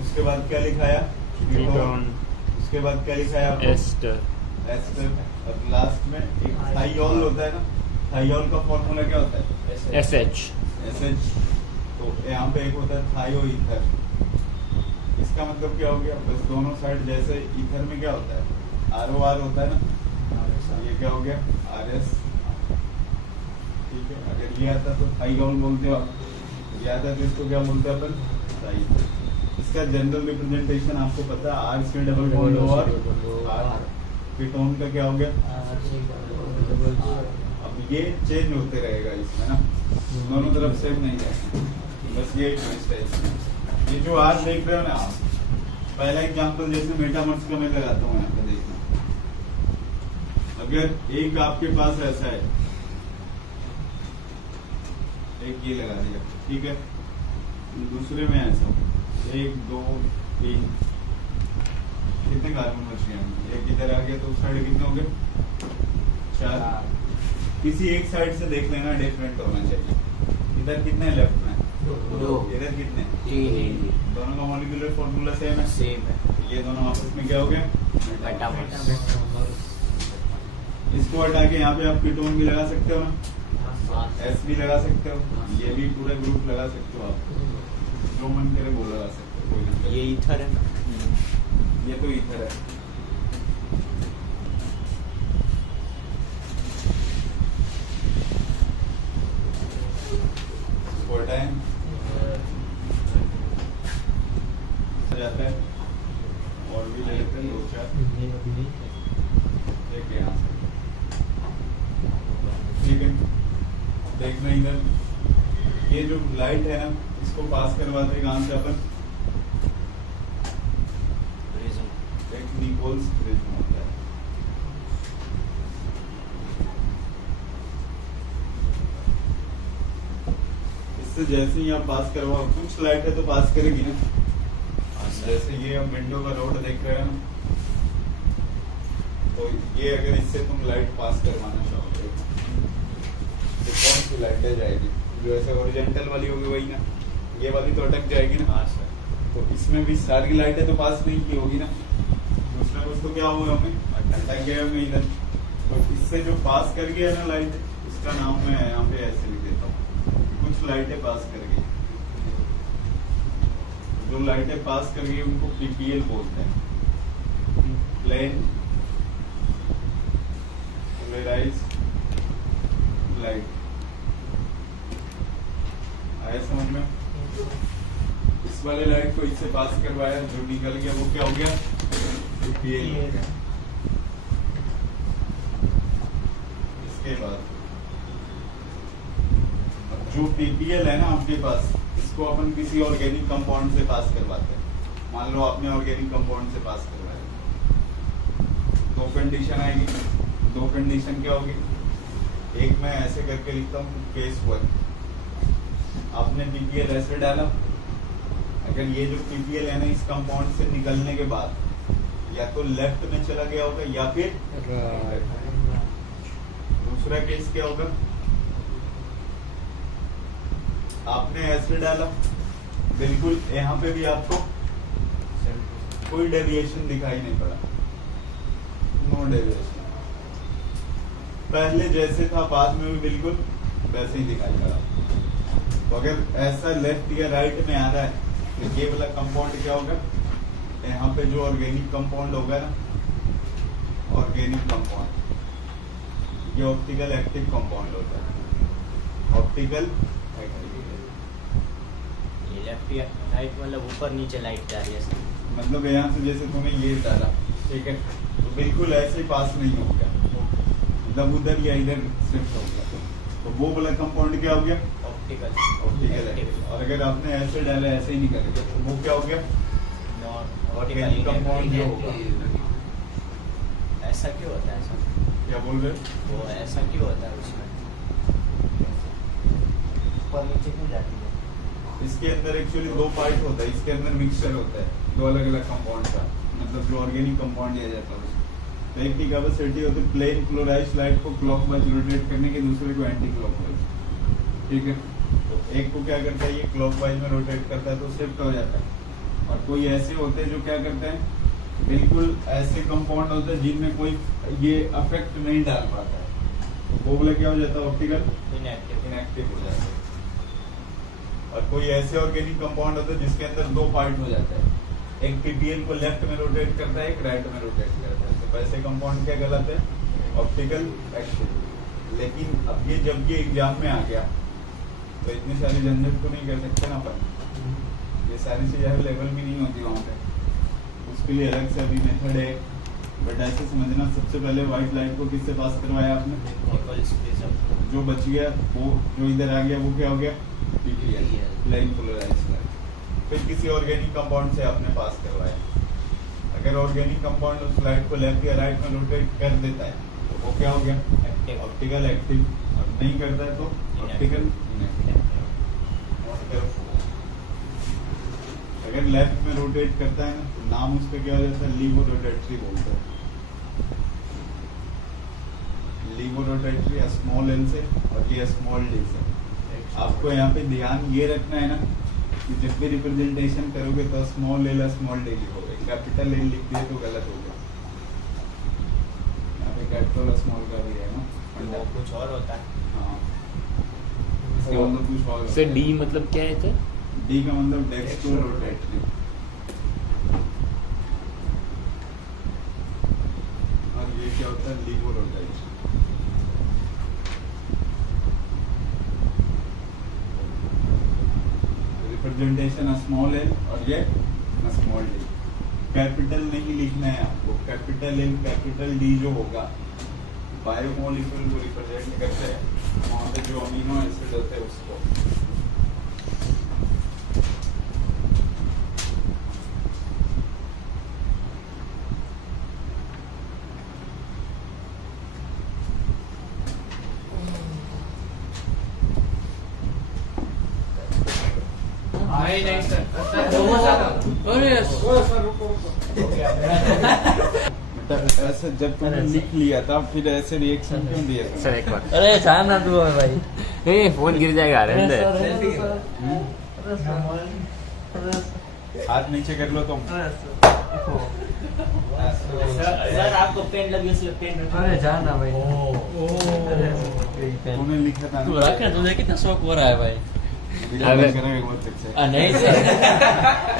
उसके बाद क्या लिखाया कीटोन उसके बाद क्या लिखाया एस्टर एस्टर और लास्ट में एक थाइयोल होता है ना थाइयोल का फॉर्मूला क्या होता है SH SH तो यहाँ पे एक होता है थायोईथर इसका मतलब क्या हो गया बस दोनों साइड जैसे ईथर में क्या होता है ROR होता है ना ये क्या हो गया RS ठीक है अगर ये आता तो थाइयोल बोलते हो आप ये आता तो इसको क्या बोलते हैं अपन थाई इसका जनरल रिप्रेजेंटेशन आपको पता है R से डबल बॉन्ड और R कीटोन का क्या हो गया अब ये चेंज होते रहेगा इसमें ना दोनों तरफ सेम नहीं है बस ये ट्विस्ट है इसमें ये जो आज देख रहे हो ना आप पहला एग्जांपल जैसे मेटामर्स का मैं लगाता हूँ यहाँ पे देखना अगर एक आपके पास ऐसा है एक ये लगा दिया ठीक है दूसरे में ऐसा 1 2 3 कितने कार्बन बच गए एक इधर आ गया तो उस साइड कितने हो गए 4 किसी एक साइड से देख लेना डिफरेंट होना चाहिए इधर कितने लेफ्ट में 2 इधर कितने 3 दोनों का मॉलिक्यूलर फॉर्मूला सेम है सेम है ये दोनों आपस में क्या हो गया मेटामर्स इसको हटा के यहाँ पे आप कीटोन भी लगा सकते हो ना S भी लगा सकते हो ये भी पूरा ग्रुप लगा सकते हो आप जो मन करे वो लगा सकते हो कोई दिक्कत ये ईथर है ना नहीं। ये तो ईथर है इसको हटाएं जाता है और भी ले लेते हैं 2 4 एक यहाँ से ठीक है देखना इधर ये जो लाइट है ना इसको पास करवाते हैं कहाँ से अपन एक निकोल्स प्रिज्म होता है इससे जैसे ही आप पास करवाओ कुछ लाइट है तो पास करेगी ना जैसे ये हम विंडो का रोड देख रहे हैं ना तो ये अगर इससे तुम लाइट पास करवाना चाहोगे तो कौन सी लाइटें जाएगी जो ऐसे ओरिजेंटल वाली होगी वही ना ये वाली तो अटक जाएगी ना हाँ सर तो इसमें भी सारी लाइटें तो पास नहीं की होगी ना कुछ ना कुछ तो क्या हुआ हमें अटक गए होंगे इधर तो इससे जो पास कर गया ना लाइट इसका नाम मैं यहाँ पे ऐसे लिख देता हूँ कुछ लाइटें पास कर गई जो लाइटें पास कर गई उनको PPL बोलते हैं प्लेन पोलराइज्ड लाइट आया समझ में इस वाले लाइट को इससे पास करवाया जो निकल गया वो क्या हो गया PPL हो गया इसके बाद जो PPL है ना आपके पास इसको अपन किसी ऑर्गेनिक कंपाउंड से पास करवाते हैं मान लो आपने ऑर्गेनिक कंपाउंड से पास करवाया दो कंडीशन आएगी दो कंडीशन क्या होगी एक मैं ऐसे करके लिखता हूँ केस 1 आपने PPL ऐसे डाला अगर ये जो PPL है ना इस कंपाउंड से निकलने के बाद या तो लेफ्ट में चला गया होगा या फिर दूसरा केस क्या होगा आपने ऐसे डाला बिल्कुल यहाँ पे भी आपको कोई डेविएशन दिखाई नहीं पड़ा नो डेविएशन पहले जैसे था बाद में भी बिल्कुल वैसे ही दिखाई पड़ा तो अगर ऐसा लेफ्ट या राइट में आ रहा है तो ये वाला कंपाउंड क्या होगा यहाँ पे जो ऑर्गेनिक कंपाउंड होगा ना ऑर्गेनिक कंपाउंड ये ऑप्टिकल एक्टिव कंपाउंड होता है, ऑप्टिकल ये लेफ्ट या राइट मतलब ऊपर नीचे लाइट जा रही है। मतलब यहाँ से जैसे तूने ये डाला, ठीक है, तो बिल्कुल ऐसे पास नहीं हो गया, मतलब उधर या इधर शिफ्ट हो गया, तो वो वाला कंपाउंड क्या हो गया? Optical optical active. और अगर आपने ऐसे डाला ऐसे ही नहीं करेगा तो वो क्या हो गया? ऑप्टिकल कंपाउंड जो होगा। ऐसा क्यों होता है? ऐसा क्या बोल रहे हो? वो ऐसा क्यों होता है उसमें? ऊपर नीचे क्यों जाती है? इसके अंदर एक्चुअली दो पार्ट होता है, इसके अंदर मिक्सचर होता है दो अलग अलग कंपाउंड का, मतलब जो ऑर्गेनिक कंपाउंड लिया जाता है उसमें। तो एक की कैपेसिटी होती है प्लेन क्लोराइड लाइट को क्लॉकवाइज रोटेट करने की, दूसरे को एंटी क्लॉकवाइज, ठीक है। तो एक को क्या करता है, ये क्लॉकवाइज में रोटेट करता है तो शिफ्ट हो जाता है, और कोई ऐसे होते हैं जो क्या करते हैं, बिल्कुल ऐसे कंपाउंड होते हैं जिनमें कोई ये अफेक्ट नहीं डाल पाता है, तो वो बोले क्या हो जाता है? ऑप्टिकल इनएक्टिव हो जाता है। और कोई ऐसे ऑर्गेनिक कंपाउंड होता है जिसके अंदर दो पार्ट हो जाता है, एक पीपीएल को लेफ्ट में रोटेट करता है, एक राइट में रोटेट करता है, तो वैसे कंपाउंड क्या कहलाते हैं? Optical active. लेकिन अब ये जब ये एग्जाम में आ गया तो इतनी सारी झंझट तो नहीं कर सकते ना अपन, ये सारी चीजें अवेलेबल भी नहीं होती वहाँ पे, उसके लिए अलग से अभी मेथड है। बट ऐसे समझना, सबसे पहले व्हाइट लाइट को किससे पास करवाया आपने? जो बच गया वो, जो इधर आ गया वो क्या हो गया? PPL, plane polarised light. फिर किसी ऑर्गेनिक कंपाउंड से आपने पास करवाया, अगर ऑर्गेनिक कंपाउंड उस लाइट को लेफ्ट या राइट में रोटेट कर देता है तो वो क्या हो गया? Optical active. और नहीं करता है तो ऑप्टिकल इनएक्टिव। अगर लेफ्ट में रोटेट करता है ना तो नाम उसका क्या हो जाता है? लीवो रोटेटरी बोलते हैं। लीवो रोटेटरी स्मॉल एल से और ये स्मॉल डी से। आपको यहाँ पे ध्यान ये रखना है ना कि जब भी रिप्रेजेंटेशन करोगे तो स्मॉल एल स्मॉल डी लिखोगे, कैपिटल एल लिख दिए तो गलत हो गया। यहाँ पे कैपिटल स्मॉल का भी है ना, वो कुछ और होता है। हाँ, इसका मतलब कुछ और होता सर है। डी मतलब क्या है सर? डी का मतलब डेक्स्ट्रो रोटेटरी, और ये क्या होता है? Laevo rotatory. Representation small L और ये स्मॉल डी। कैपिटल नहीं लिखना है आपको, कैपिटल एल कैपिटल डी जो होगा बायोमोलिक्यूल को रिप्रेजेंट करते हैं, वहाँ पे जो अमीनो एसिड होते हैं उसको। ऐसे जब तुमने लिख लिया था फिर ऐसे रिएक्शन क्यों दिया था? सर एक बार, अरे जाना तू हमें भाई। ए फोन गिर जाएगा रहने हाथ नीचे कर लो तुम। सर आपको पेन लगी इसलिए पेन। अरे जाना भाई। तूने लिखा था तू रख ना, तुझे कितना शौक हो रहा है भाई। अबे करेंगे बहुत अच्छे। नहीं सर,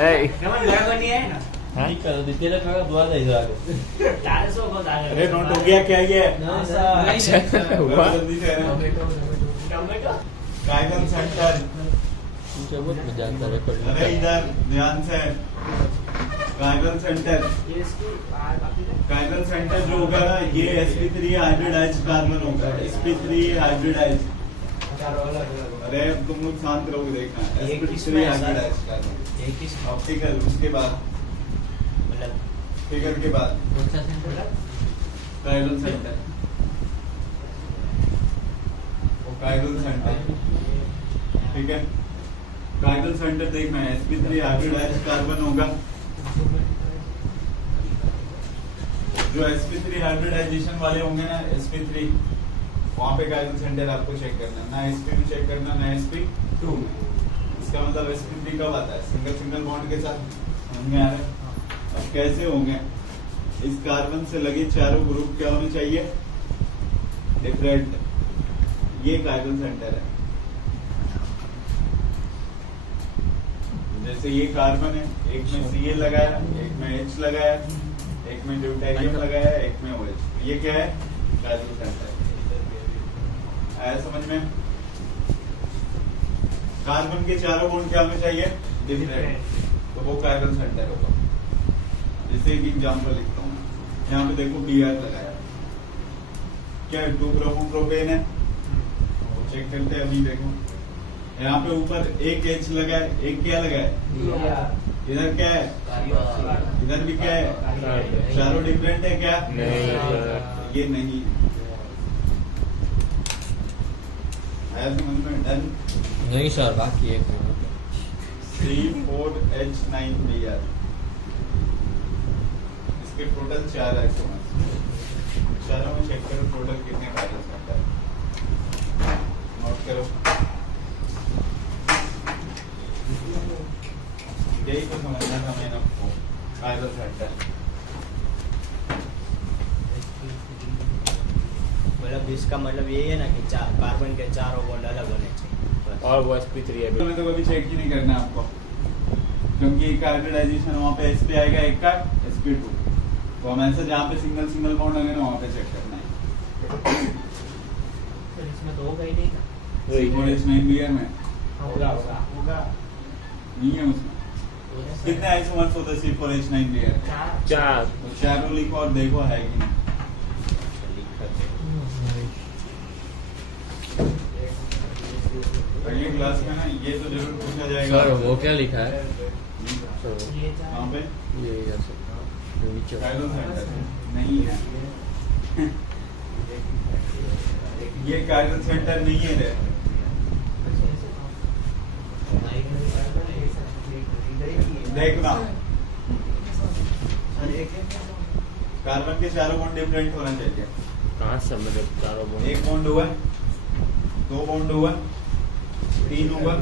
ए नमन मेरा को नहीं है ना। नहीं कर दे, तेरे का दुआ दे इधर आगे। 400 को डाल। अरे नोट हो गया क्या ये? हुआ? जल्दी से टोमेटो काइगन सेंटर। मुझे बहुत मजा आता है रिकॉर्डिंग। अरे इधर ध्यान से, काइगन सेंटर। ये इसकी काइगन सेंटर जो होगा ना, ये sp3 हाइब्रिडाइज्ड कार्बन होगा, sp3 हाइब्रिडाइज्ड। अरे अब तुम लोग शांत रहोगे, देखना ये sp3 किसमें है सर? Hybridised carbon. ये किस ऑप्टिकल, उसके बाद मतलब फिगर के बाद काइगन सेंटर। वो काइगन सेंटर, ठीक है। काइगन सेंटर देखना है, sp3 हाइब्रिडाइज्ड कार्बन होगा। जो sp3 हाइब्रिडाइजेशन वाले होंगे ना, sp3, वहाँ पे काइगन सेंटर आपको चेक करना, ना sp में चेक करना ना sp2 में। इसका मतलब sp3 कब आता है? सिंगल सिंगल बॉन्ड के साथ। समझ में आ रहा है? अब कैसे होंगे? इस कार्बन से लगे चारों ग्रुप क्या होने चाहिए? डिफरेंट। ये काइगन सेंटर है। जैसे ये कार्बन है, एक में Cl लगाया, एक में H लगाया, एक में ड्यूटेरियम लगाया, एक में OH। ये क्या है? काइगन सेंटर। आया समझ में? कार्बन के चारों बॉन्ड क्या होने चाहिए? डिफरेंट। तो वो कायरल सेंटर होगा। जैसे एक एग्जांपल लिखता हूँ, यहाँ पे देखो Br लगाया, क्या 2 ब्रोमोप्रोपेन है, वो चेक करते हैं। अभी देखो यहाँ पे ऊपर एक H लगा है, एक क्या लगा है, इधर क्या है, इधर भी क्या है, चारों डिफरेंट है क्या? नहीं। ये नहीं आया समझ में? डन। नहीं सर, बाकी एक C4H9Br, इसके टोटल 4 आइसोमर्स। चारों में चेक करो टोटल कितने कायरल सेंटर, नोट करो। यही तो समझना था मैंने आपको, कायरल सेंटर। मतलब इसका मतलब यही है ना कि कार्बन के चारों बॉन्ड अलग होने चाहिए। और वो sp3 है तो मैं तो कभी चेक ही नहीं करना आपको, क्योंकि हाइब्रिडाइजेशन वहाँ पे sp आएगा एक का, sp2। तो हम ऐसे जहाँ पे सिंगल सिंगल बॉन्ड लगे ना वहाँ पे चेक करना है। तो इसमें तो होगा ही नहीं ना। C4H9Br में होगा नहीं है उसमें। कितने आइसोमर्स होते हैं C4H9Br? 4। तो चारों लिखो और देखो है कि नहीं। अगली क्लास में ना ये तो जरूर पूछा जाएगा। सर वो क्या लिखा है? कहाँ पे? ये नीचे कायरल सेंटर नहीं है। ये कायरल सेंटर नहीं है रे। देखना कार्बन के चारों बॉन्ड डिफरेंट होना चाहिए। कहाँ से मतलब चारों बॉन्ड? एक बॉन्ड हुआ, 2 बॉन्ड हुआ, 3 हुआ,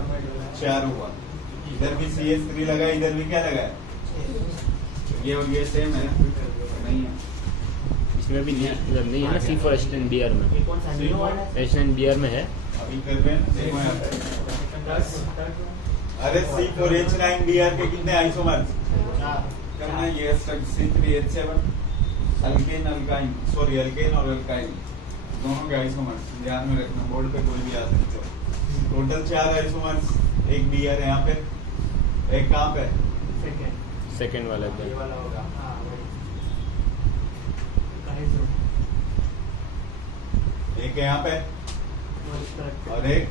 4 हुआ। इधर भी CH3 लगा, इधर भी क्या लगा है? ये और ये सेम है नहीं है? इसमें भी नहीं, मतलब नहीं है ना C4H9Br में। H9Br में है। अभी कर पे देखो यहाँ पे। अरे C4H9Br के कितने आइसोमर्स? करना ये C3H7 alkane alkyne, sorry alkane और अल्काइन दोनों के आइसोमर्स ध्यान में रखना, बोर्ड पे कोई भी आ सकते हो। टोटल 4 आइसोमर्स, एक Br है यहाँ पे, एक कहाँ पे? सेकंड वाला पे। एक यहाँ पे और एक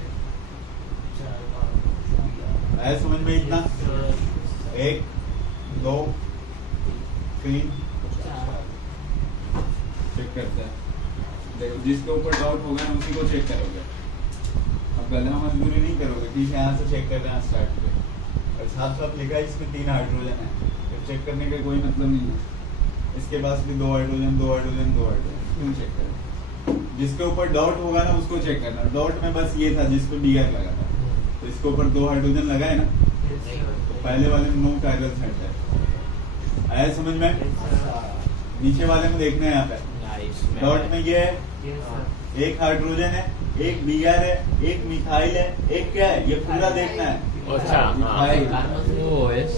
है, समझ में इतना? 1 2 3 चेक करते हैं। देखो जिसके ऊपर डाउट होगा ना उसी को चेक करोगे, अब गलना मजदूरी नहीं करोगे। ठीक है, यहाँ से चेक कर रहे हैं स्टार्ट पे, और साथ साथ लिखा है इसमें 3 हाइड्रोजन है, तो चेक करने का कोई मतलब नहीं है। इसके पास भी 2 हाइड्रोजन 2 हाइड्रोजन 2 हाइड्रोजन, क्यों चेक करें? जिसके ऊपर डाउट होगा ना उसको चेक करना। डाउट में बस ये था जिसको Br लगा था, तो इसके ऊपर 2 हाइड्रोजन लगा है ना, तो पहले वाले में नो कायरल सेंटर। आया समझ में? नीचे वाले में देखना है, यहाँ पे डाउट में ये है, एक हाइड्रोजन है, एक Br है, एक मिथाइल है, एक क्या है, ये पूरा देखना है। अच्छा मिथाइल। ओ यस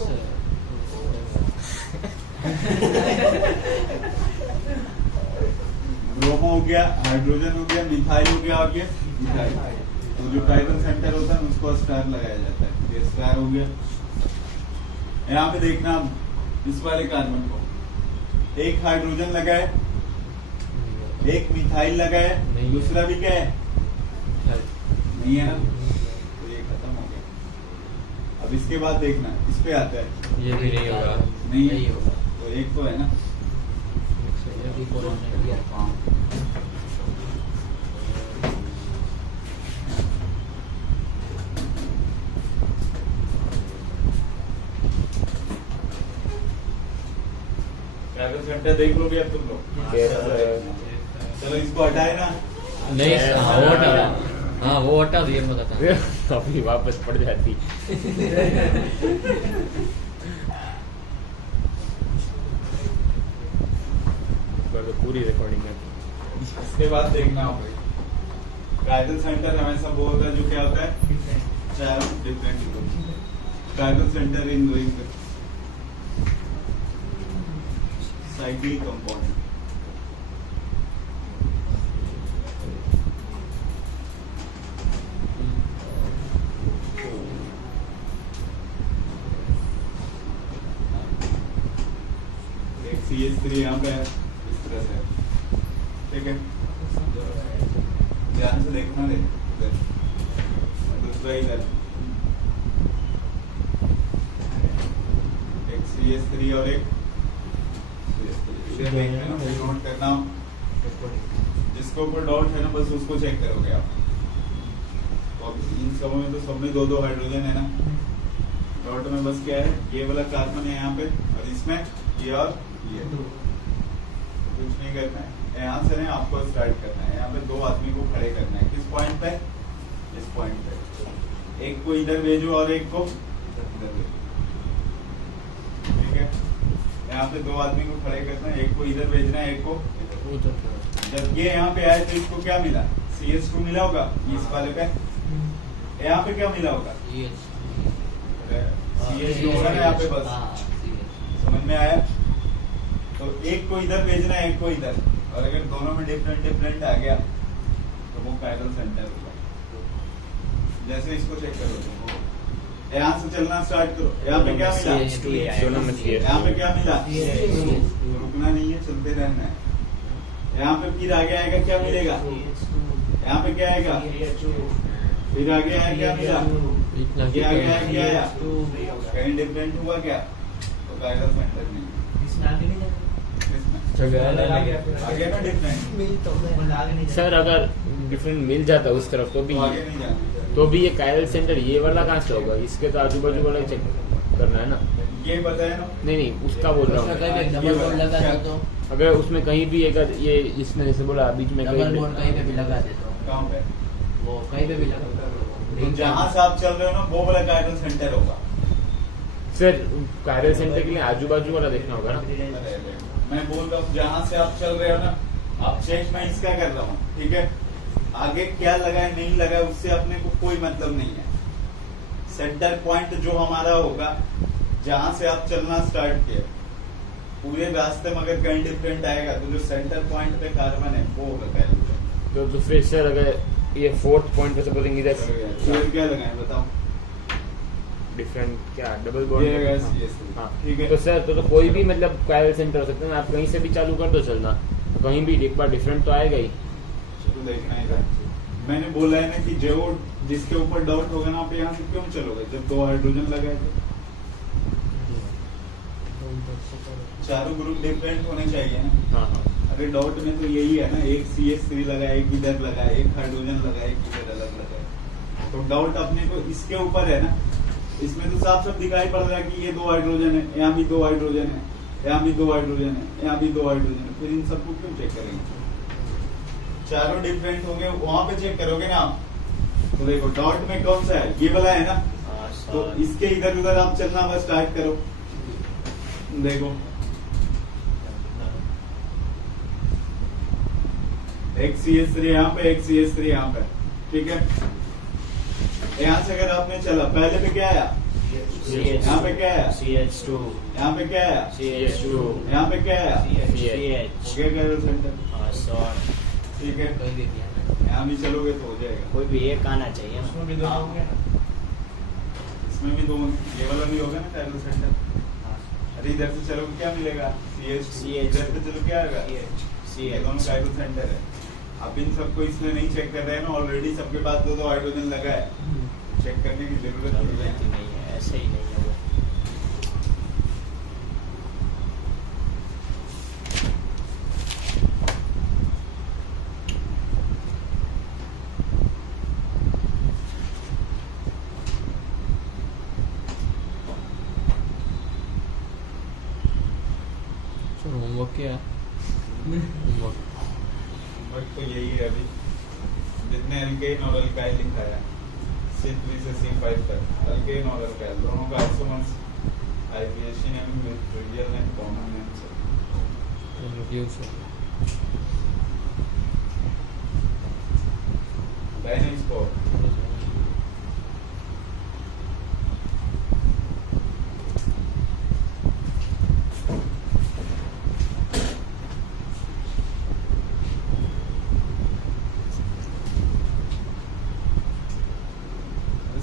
ब्रोमो हो गया, हाइड्रोजन हो गया, मिथाइल हो गया, और ये मिथाइल। तो जो कायरल सेंटर होता है उसको स्टार लगाया जाता है, ये स्टार हो गया। यहाँ पे देखना इस वाले कार्बन को, एक हाइड्रोजन लगा है, एक मिथाइल लगा है, दूसरा भी क्या है? नहीं है ना, तो ये खत्म हो गया। अब इसके बाद देखना इस पे आता है, ये भी नहीं होगा। नहीं है, तो एक तो है ना। कायरल सेंटर देख लोगे अब तुम लोग? चलो इसको हटाए ना। नहीं हाँ, वो हटा दो। हाँ वो हटा दिए, मैं बताता हूँ। अभी वापस पड़ जाती। तो पूरी रिकॉर्डिंग है। इसके बाद देखना होगा कायरल सेंटर हमेशा वो होता है जो क्या होता है? चारों different chiral centre in doing cyclic compound. CH3 यहाँ पे है इस तरह से, ठीक है। ध्यान से देखना दे इधर, दूसरा इधर एक CH3 और एक इधर देखना ना, नोट करना, जिसको ऊपर डाउट है ना बस उसको चेक करोगे आप। तो अब इन सब में तो सब में दो दो हाइड्रोजन है ना, डाउट में बस क्या है, ये वाला कार्बन है यहाँ पे और इसमें ये और ये, कुछ नहीं करना है। यहाँ से ना आपको स्टार्ट करना है, यहाँ पे दो आदमी को खड़े करना है, किस पॉइंट पे, इस पॉइंट पे। एक को इधर भेजो और एक को इधर भेजो, ठीक है। यहाँ पे दो आदमी को खड़े करना है, एक को इधर भेजना है, एक को इधर। जब ये यहाँ पे आए तो इसको क्या मिला, CH2 मिला होगा इस वाले पे, यहाँ पे क्या मिला होगा, CH2 होगा ना यहाँ पे, बस समझ में आया। तो एक को इधर भेजना है, एक को इधर, और अगर दोनों में डिफरेंट डिफरेंट आ गया तो वो कायरल सेंटर होगा। जैसे इसको चेक करो, यहाँ से चलना स्टार्ट करो, यहाँ पे क्या मिला, यहाँ पे क्या मिला, रुकना नहीं है, चलते रहना है। यहाँ पे फिर आगे आएगा क्या मिलेगा, यहाँ पे क्या आएगा, फिर आगे आया क्या मिला, ये आगे आया क्या आया, कहीं डिफरेंट हुआ क्या, तो कायरल सेंटर नहीं। आगे ना डिफरेंट सर अगर डिफरेंट मिल जाता उस तरफ तो भी आगे नहीं जाना, तो भी ये कायरल सेंटर ये वाला कहाँ से होगा, इसके तो आजू बाजू वाला चेक करना है ना। ये बताया ना, नहीं उसका बोल रहा हूँ, डबल बोर्ड लगा दे तो अगर उसमें कहीं भी अगर ये इसने जैसे बोला बीच में डबल बोर्ड कहीं पे भी लगा दे तो कहाँ पे, वो कहीं पे भी लगा तो जहाँ से आप चल रहे हो ना वो वाला कायरल सेंटर होगा। सर कायरल सेंटर के लिए आजू बाजू वाला देखना होगा ना। अरे मैं बोल रहा हूँ जहाँ से आप चल रहे हो ना, आप चेक मैं इसका कर रहा हूँ, ठीक है। आगे क्या लगा है नहीं लगा है उससे अपने को कोई मतलब नहीं है। सेंटर पॉइंट जो हमारा होगा, जहाँ से आप चलना स्टार्ट किए, पूरे रास्ते में अगर कहीं डिफरेंट आएगा तो जो सेंटर पॉइंट पे कार्बन है वो होगा कायरल सेंटर। तो फिर सर अगर ये फोर्थ पॉइंट पे सपोजिंग इधर फिर क्या लगाए बताओ, डिफरेंट क्या डबल ये बॉन्ड, लगा CH3, हाँ ठीक है। तो सर तो कोई भी मतलब कायरल सेंटर हो सकता है ना, आप कहीं से भी चालू कर दो चलना, कहीं भी एक बार डिफरेंट तो आएगा ही। तो देखना है इधर। मैंने बोला है ना कि जो जिसके ऊपर डाउट होगा ना आप यहाँ से क्यों चलोगे, जब दो हाइड्रोजन लगाए थे। चारों ग्रुप डिफरेंट होने चाहिए ना। हाँ हाँ अरे डाउट में तो यही है ना, एक CH3 लगाए, एक इधर लगाए, एक हाइड्रोजन लगाए, एक इधर अलग लगाए। तो डाउट अपने को इसके ऊपर है ना, इसमें तो साफ साफ दिखाई पड़ रहा है कि ये दो हाइड्रोजन है, यहाँ भी दो हाइड्रोजन है, यहाँ भी दो हाइड्रोजन है, यहाँ भी दो हाइड्रोजन है। फिर इन सबको क्यों चेक करेंगे, चारों डिफरेंट होंगे, वहां पे चेक करोगे ना आप। तो देखो डाउट में कौन सा है, ये वाला है ना, तो इसके इधर उधर आप चलना बस स्टार्ट करो। देखो एक CH3 यहाँ पे, एक CH3 यहाँ पे, ठीक है। यहाँ से अगर आपने चला, पहले पे क्या आया, यहाँ पे क्या आया, CH2, यहाँ पे क्या आया, CH2, यहाँ पे क्या आया, CH, क्या कायरल सेंटर, हाँ सॉरी, ठीक है। कोई भी दिया यहाँ भी चलोगे तो हो जाएगा। कोई भी एक आना चाहिए ना। इसमें भी दो होंगे ना, इसमें भी दो होंगे, ये वाला भी होगा ना कायरल सेंटर। अरे इधर से चलोगे क्या मिलेगा, CH, इधर से चलो क्या आएगा, ये दोनों कायरल सेंटर है। अब इन सबको इसलिए नहीं चेक कर रहे हैं ना, ऑलरेडी सबके पास दो दो हाइड्रोजन लगा है, चेक करने की जरूरत नहीं है, ऐसे ही नहीं है वो। होमवर्क क्या होमवर्क बट तो यही है अभी, जितने एल्केन और अल्काइल लिखा है C3 से C5 तक, अल्केन और अल्काइल दोनों का isomers hybridisation and with real and common names है। इसको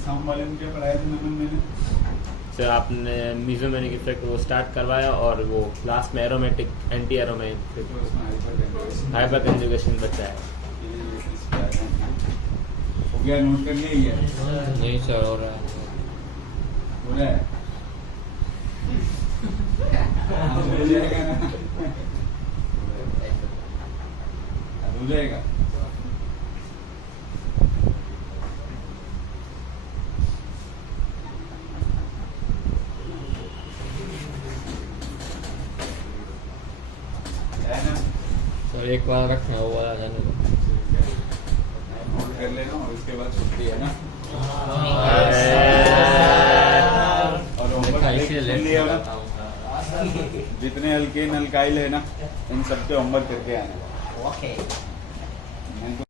सम वाले में क्या पढ़ाया था मैंने फिर आपने मीजोमेनिक इफेक्ट वो स्टार्ट करवाया और वो लास्ट में एरोमेटिक एंटी एरोमेटिक तो उसमें हाइपर कंजुगेशन बचा है। हो गया, नोट कर लिया ये नहीं सर हो रहा है। हो रहा है। हाँ, हो जाएगा ना, हो जाएगा। है ना, सर एक बार रखना वो वाला जाने दो। नोट कर लेना और उसके बाद छुट्टी है ना। और होमवर्क देखा इसीलिए सुन लेट लिया ना, करता हूँ। जितने अल्केन अल्काइल है ना इन सबके होमवर्क करके आना। ओके। मैं तो